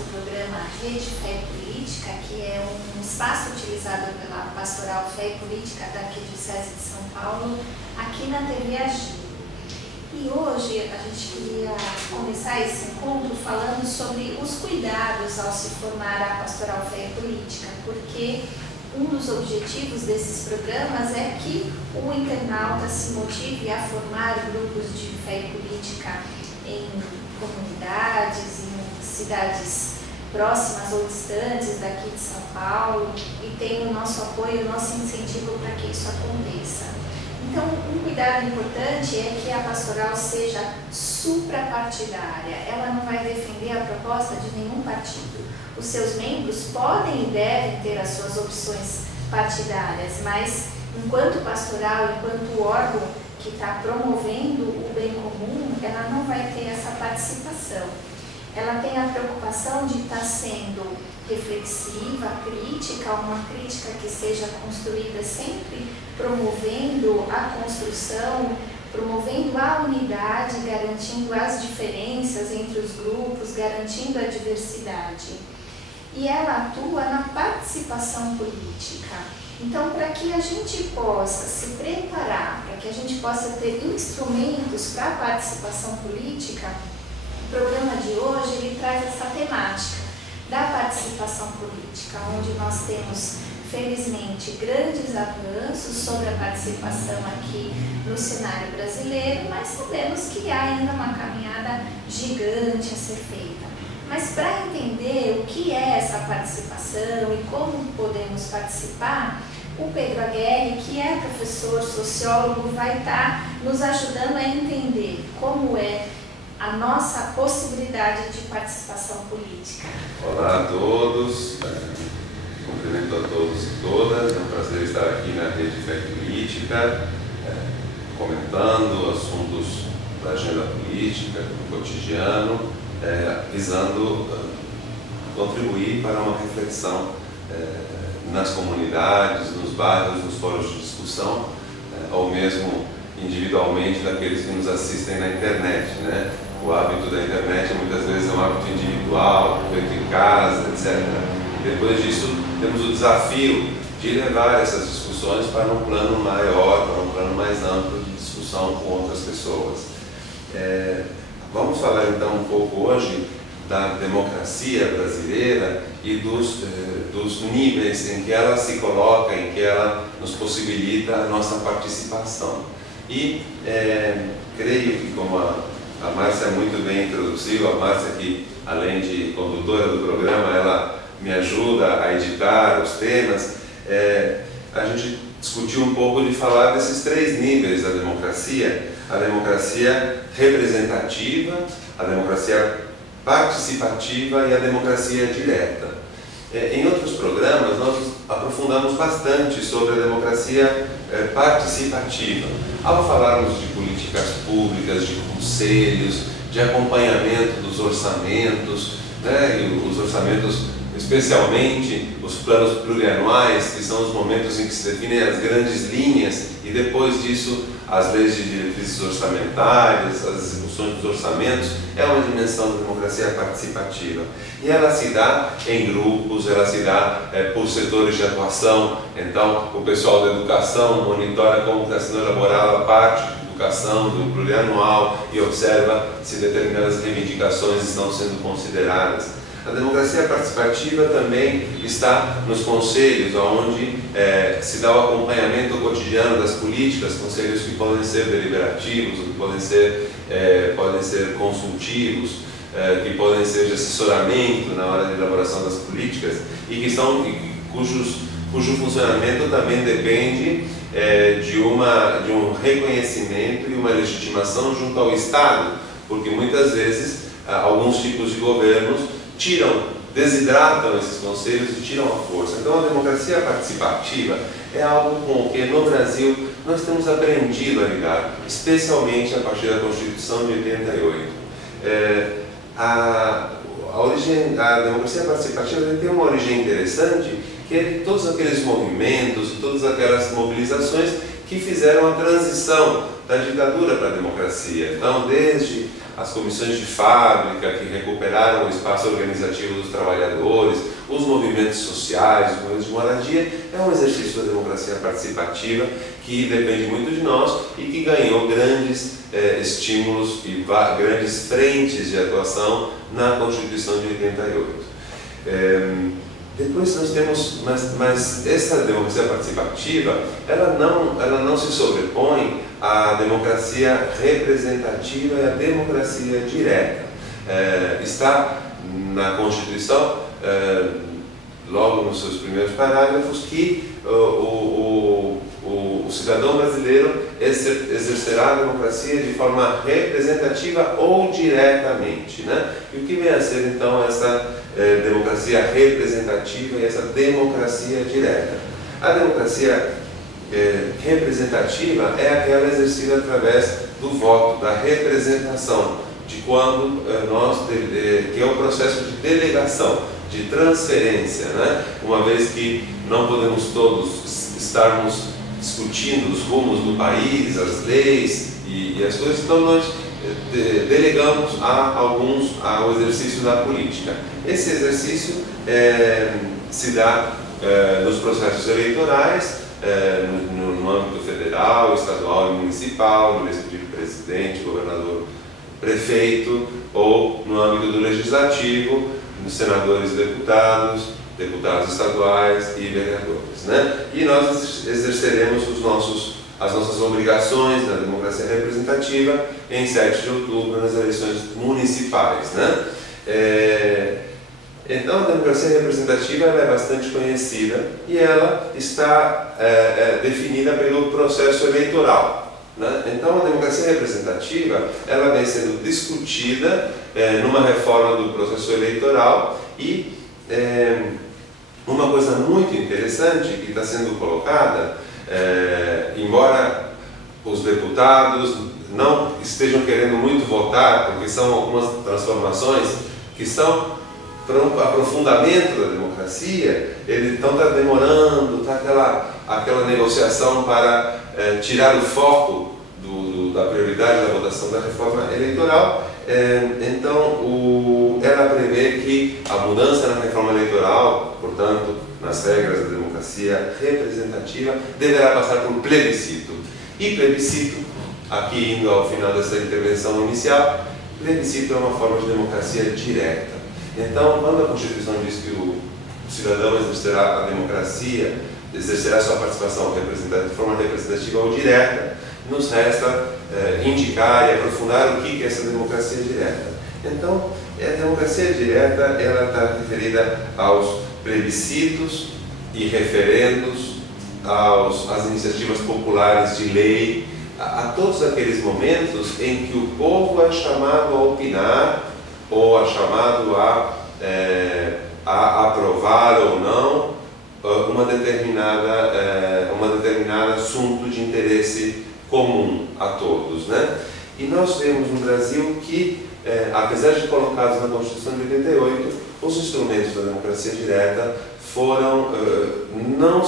do programa Rede Fé e Política, que é um espaço utilizado pela Pastoral Fé e Política da Arquidiocese de São Paulo, aqui na TV Agir. E hoje a gente queria começar esse encontro falando sobre os cuidados ao se formar a Pastoral Fé e Política, porque um dos objetivos desses programas é que o internauta se motive a formar grupos de fé e política em comunidades, em cidades próximas ou distantes daqui de São Paulo, e tem o nosso apoio, o nosso incentivo para que isso aconteça. Então, um cuidado importante é que a pastoral seja suprapartidária. Ela não vai defender a proposta de nenhum partido. Os seus membros podem e devem ter as suas opções partidárias, mas enquanto pastoral, enquanto órgão que está promovendo o bem comum, ela não vai ter essa participação. Ela tem a preocupação de estar sendo reflexiva, crítica, uma crítica que seja construída sempre promovendo a construção, promovendo a unidade, garantindo as diferenças entre os grupos, garantindo a diversidade. E ela atua na participação política. Então, para que a gente possa se preparar, para que a gente possa ter instrumentos para a participação política, o programa de hoje ele traz essa temática da participação política, onde nós temos, felizmente, grandes avanços sobre a participação aqui no cenário brasileiro, mas sabemos que há ainda uma caminhada gigante a ser feita. Mas para entender o que é essa participação e como podemos participar, o Pedro Aguerre, que é professor, sociólogo, vai estar nos ajudando a entender como é a nossa possibilidade de participação política. Olá a todos, cumprimento a todos e todas, é um prazer estar aqui na Rede Fé e Política, comentando assuntos da agenda política, do cotidiano, visando contribuir para uma reflexão nas comunidades, nos bairros, nos fóruns de discussão, ou mesmo individualmente daqueles que nos assistem na internet, né? O hábito da internet muitas vezes é um hábito individual, feito em casa, etc. E depois disso temos o desafio de levar essas discussões para um plano maior, para um plano mais amplo de discussão com outras pessoas. Vamos falar então um pouco hoje da democracia brasileira e dos níveis em que ela se coloca, em que ela nos possibilita a nossa participação. E creio que, como a Márcia muito bem introduziu, a Márcia que, além de condutora do programa, ela me ajuda a editar os temas, a gente discutiu um pouco de falar desses três níveis da democracia: a democracia representativa, a democracia participativa e a democracia direta. Em outros programas, nós aprofundamos bastante sobre a democracia participativa, ao falarmos de políticas públicas, de conselhos, de acompanhamento dos orçamentos, né, e os orçamentos, especialmente os planos plurianuais, que são os momentos em que se definem as grandes linhas, e depois disso as leis de diretrizes orçamentárias, as execuções dos orçamentos. É uma dimensão da democracia participativa. E ela se dá em grupos, ela se dá por setores de atuação. Então, o pessoal da educação monitora como está sendo elaborada a parte de educação do plurianual e observa se determinadas reivindicações estão sendo consideradas. A democracia participativa também está nos conselhos, onde se dá o acompanhamento cotidiano das políticas, conselhos que podem ser deliberativos, que podem ser consultivos, que podem ser de assessoramento na hora de elaboração das políticas e cujo funcionamento também depende de um reconhecimento e uma legitimação junto ao Estado, porque muitas vezes alguns tipos de governos desidratam esses conselhos e tiram a força. Então, a democracia participativa é algo com o que no Brasil nós temos aprendido a lidar, especialmente a partir da Constituição de 88. A democracia participativa tem uma origem interessante, que é de todos aqueles movimentos, todas aquelas mobilizações que fizeram a transição da ditadura para a democracia. Então, desde as comissões de fábrica que recuperaram o espaço organizativo dos trabalhadores, os movimentos sociais, os movimentos de moradia, é um exercício da democracia participativa que depende muito de nós e que ganhou grandes estímulos e grandes frentes de atuação na Constituição de 88. Depois nós temos, mas essa democracia participativa, ela não se sobrepõe à democracia representativa e à democracia direta. Está na Constituição, logo nos seus primeiros parágrafos, que o cidadão brasileiro exercerá a democracia de forma representativa ou diretamente, né? E o que vem a ser então essa democracia representativa e essa democracia direta? A democracia representativa é aquela exercida através do voto, da representação, de quando que é o processo de delegação, de transferência, né? Uma vez que não podemos todos estarmos discutindo os rumos do país, as leis e as coisas, então nós delegamos a alguns ao exercício da política. Esse exercício se dá nos processos eleitorais, no âmbito federal, estadual e municipal, no executivo, presidente, governador, prefeito, ou no âmbito do legislativo, nos senadores e deputados estaduais e vereadores, né? E nós exerceremos as nossas obrigações na democracia representativa em 7 de outubro, nas eleições municipais, né? Então, a democracia representativa ela é bastante conhecida e ela está definida pelo processo eleitoral, né? Então, a democracia representativa ela vem sendo discutida numa reforma do processo eleitoral e uma coisa muito interessante que está sendo colocada, embora os deputados não estejam querendo muito votar, porque são algumas transformações que são para um aprofundamento da democracia, então está demorando, está aquela negociação para tirar o foco da prioridade da votação da reforma eleitoral. Então, ela prevê que a mudança na reforma eleitoral, portanto, nas regras da democracia representativa, deverá passar por plebiscito. E plebiscito, aqui indo ao final dessa intervenção inicial, plebiscito é uma forma de democracia direta. Então, quando a Constituição diz que o cidadão exercerá a democracia, exercerá sua participação de forma representativa ou direta, nos resta indicar e aprofundar o que é essa democracia direta. Então, a democracia direta ela está referida aos plebiscitos e referendos, às iniciativas populares de lei, a todos aqueles momentos em que o povo é chamado a opinar ou é chamado a aprovar ou não uma determinada assunto de interesse comum a todos, né? E nós vemos no Brasil que, apesar de colocados na Constituição de 88, os instrumentos da democracia direta não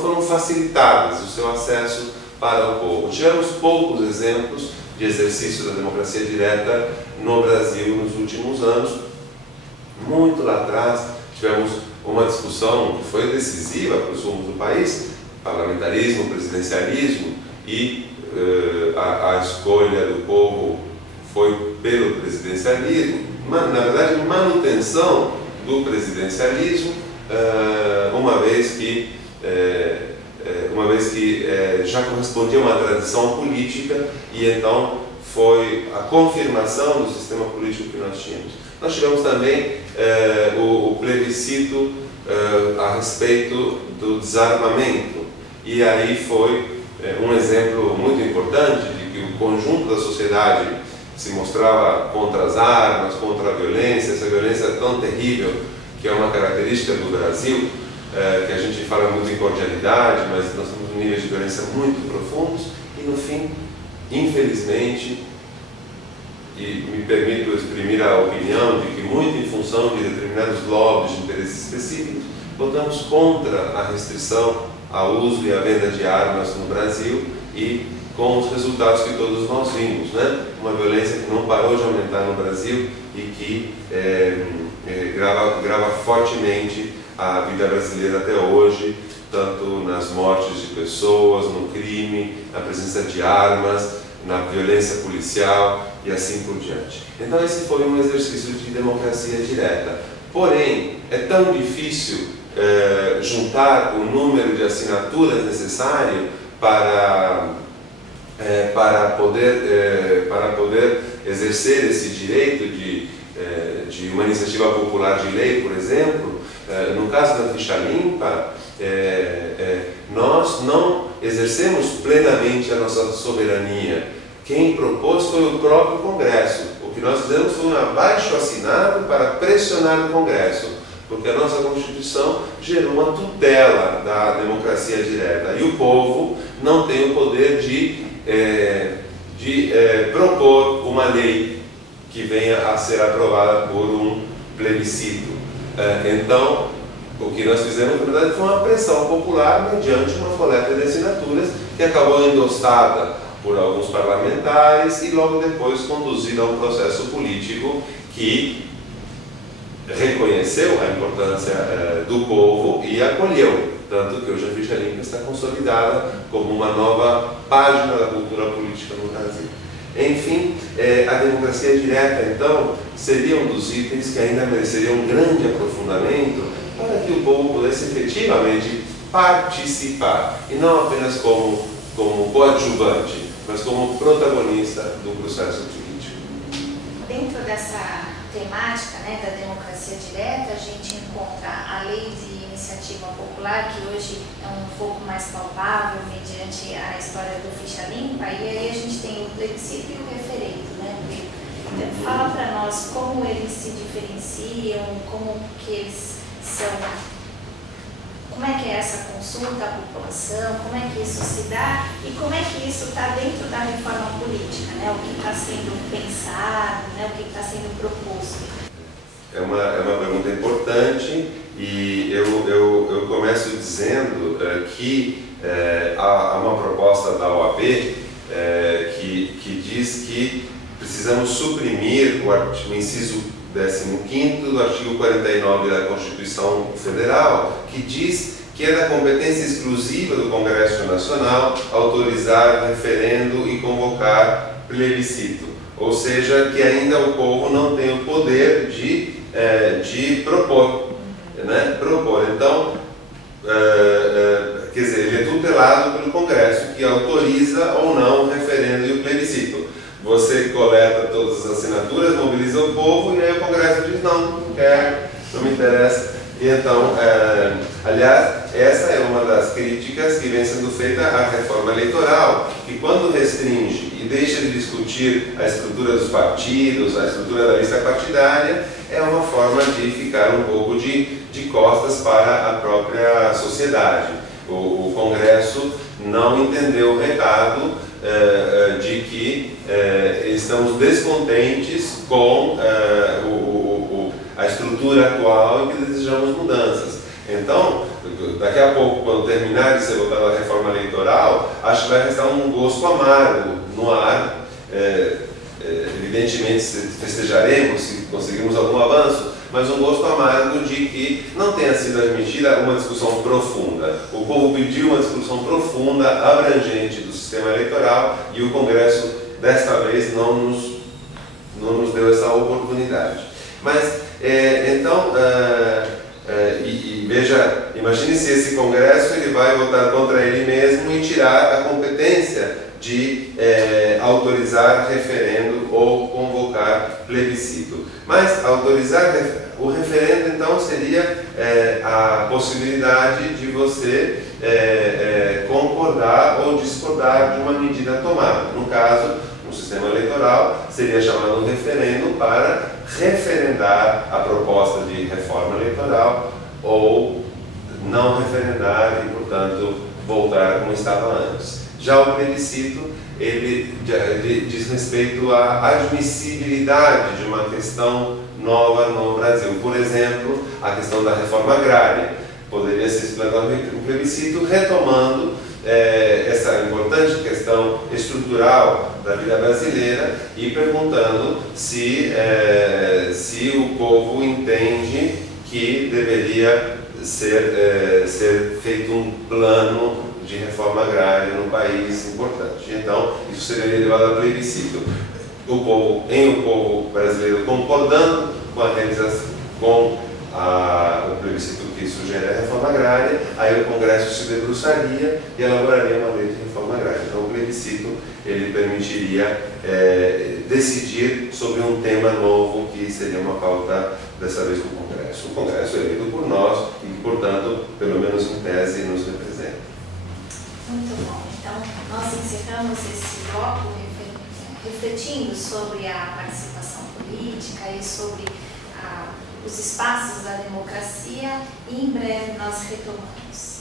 foram facilitados o seu acesso para o povo. Tivemos poucos exemplos de exercício da democracia direta no Brasil nos últimos anos. Muito lá atrás tivemos uma discussão que foi decisiva para os rumos do país, parlamentarismo, presidencialismo, e a escolha do povo foi pelo presidencialismo, na verdade manutenção do presidencialismo, uma vez que já correspondia a uma tradição política e então foi a confirmação do sistema político que nós tínhamos. Nós tivemos também o plebiscito a respeito do desarmamento, e aí foi um exemplo muito importante de que o conjunto da sociedade se mostrava contra as armas, contra a violência, essa violência tão terrível que é uma característica do Brasil, que a gente fala muito em cordialidade, mas nós temos níveis de violência muito profundos e, no fim, infelizmente, e me permito exprimir a opinião de que muito em função de determinados lobbies de interesses específicos, votamos contra a restrição ao uso e à venda de armas no Brasil e com os resultados que todos nós vimos, né? Uma violência que não parou de aumentar no Brasil e que grava fortemente a vida brasileira até hoje, tanto nas mortes de pessoas, no crime, na presença de armas, na violência policial e assim por diante. Então esse foi um exercício de democracia direta. Porém, é tão difícil juntar o número de assinaturas necessário para poder exercer esse direito de uma iniciativa popular de lei, por exemplo. No caso da ficha limpa, nós não exercemos plenamente a nossa soberania. Quem propôs foi o próprio Congresso. O que nós fizemos foi um abaixo-assinado para pressionar o Congresso, porque a nossa Constituição gerou uma tutela da democracia direta e o povo não tem o poder de propor uma lei que venha a ser aprovada por um plebiscito. Então, o que nós fizemos, na verdade, foi uma pressão popular mediante uma coleta de assinaturas que acabou endossada por alguns parlamentares e logo depois conduzida a um processo político que reconheceu a importância do povo e acolheu, tanto que hoje a ficha limpa está consolidada como uma nova página da cultura política no Brasil. Enfim, a democracia direta, então, seria um dos itens que ainda mereceria um grande aprofundamento para que o povo pudesse efetivamente participar, e não apenas como coadjuvante, mas como protagonista do processo político. Dentro dessa temática, né, da democracia direta, a gente encontra a lei de iniciativa popular, que hoje é um pouco mais palpável mediante a história do ficha limpa, e aí a gente tem o plebiscito e o referendo, né? Então, fala para nós como eles se diferenciam, como que eles são, como é que é essa consulta à população, como é que isso se dá e como é que isso está dentro da reforma política, né? O que está sendo pensado, né? O que está sendo proposto. É uma pergunta importante e eu começo dizendo que há uma proposta da OAB que diz que precisamos suprimir o inciso 15º do artigo 49 da Constituição Federal, que diz que é da competência exclusiva do Congresso Nacional autorizar referendo e convocar plebiscito. Ou seja, que ainda o povo não tem o poder de propor, né? Então, quer dizer, ele é tutelado pelo Congresso, que autoriza ou não o referendo e o plebiscito. Você coleta todas as assinaturas, mobiliza o povo e aí o Congresso diz não quero, não me interessa. E então, aliás, essa é uma das críticas que vem sendo feita à reforma eleitoral, que quando restringe e deixa de discutir a estrutura dos partidos, a estrutura da lista partidária, é uma forma de ficar um pouco de costas para a própria sociedade. O Congresso não entendeu o recado de que estamos descontentes com a estrutura atual e que desejamos mudanças. Então, daqui a pouco, quando terminar de ser votada a reforma eleitoral, acho que vai restar um gosto amargo no ar. Evidentemente, festejaremos se conseguirmos algum avanço, mas um gosto amargo de que não tenha sido admitida uma discussão profunda. O povo pediu uma discussão profunda, abrangente do sistema eleitoral e o Congresso, desta vez, não nos deu essa oportunidade. Mas, então, veja, imagine se esse Congresso ele vai votar contra ele mesmo e tirar a competência de autorizar referendo ou convocar plebiscito. Mas autorizar o referendo, então, seria a possibilidade de você concordar ou discordar de uma medida tomada. No caso, no sistema eleitoral, seria chamado um referendo para referendar a proposta de reforma eleitoral ou não referendar e, portanto, voltar como estava antes. Já o plebiscito, ele diz respeito à admissibilidade de uma questão nova no Brasil. Por exemplo, a questão da reforma agrária. poderia se explantar um plebiscito retomando essa importante questão estrutural da vida brasileira e perguntando se o povo entende que deveria ser feito um plano de reforma agrária no país importante. Então, isso seria levado a plebiscito. O povo brasileiro concordando com a realização, com o plebiscito que sugere a reforma agrária, aí o Congresso se debruçaria e elaboraria uma lei de reforma agrária. Então, o plebiscito ele permitiria decidir sobre um tema novo que seria uma pauta, dessa vez, do Congresso. O Congresso é eleito por nós e que, portanto, pelo menos em tese, nos representa. Muito bom. Então, nós encerramos esse bloco refletindo sobre a participação política e sobre os espaços da democracia, e em breve nós retomamos.